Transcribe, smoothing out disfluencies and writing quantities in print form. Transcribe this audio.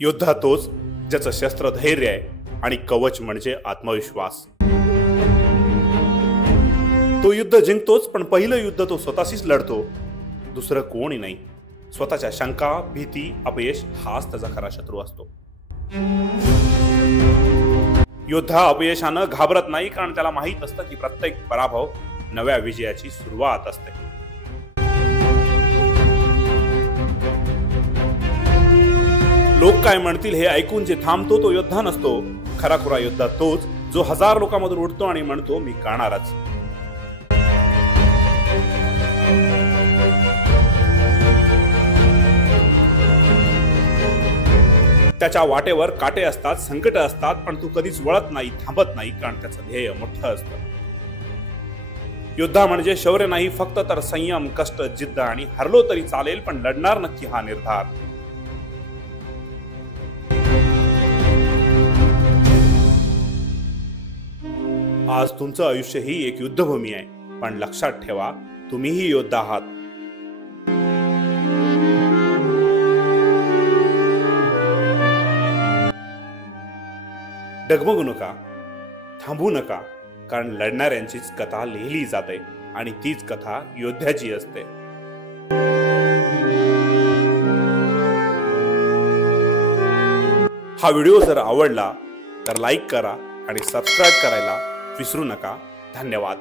योद्धा तोच ज्याचं शस्त्र धैर्य आहे आणि कवच म्हणजे आत्मविश्वास। तो युद्ध जिंकतोच, पण पहिलं युद्ध तो स्वतःशीच लढतो, दुसरं कोणी नाही। स्वतःच्या शंका, भीती, अपयश हाच त्याचा खरा शत्रू असतो। योद्धा अपयशानं घाबरत नाही, कारण त्याला माहित असतं की प्रत्येक पराभव नव्या विजयाची सुरुवात असते। लोक काय म्हणतील हे ऐकून जे थांबतो तो योद्धा नसतो। खराखुरा योद्धा तोच जो हजार लोकांमधून उठतो आणि म्हणतो मी करणारच। त्याच्या वाटेवर काटे असतात, संकट असतात, पण तो कधीच वळत नाही, थांबत नाही, कारण त्याचं ध्येय मोठं असतं। योद्धा म्हणजे शौर्य नाही फक्त, तर संयम, कष्ट, जिद्द आणि हरलो तरी चालेल पण लढणार नक्की हा निर्धार। आज तुमचं आयुष्य ही एक युद्धभूमी आहे, पण लक्षात ठेवा तुम्हीही योद्धा आहात। डगमगू नका, थांबू नका, कारण लढणाऱ्यांचीच कथा लिहिली जाते आणि तीच कथा योद्ध्याची असते। हा व्हिडिओ जर आवडला तर लाईक करा आणि सबस्क्राइब करायला विसरू नका। धन्यवाद।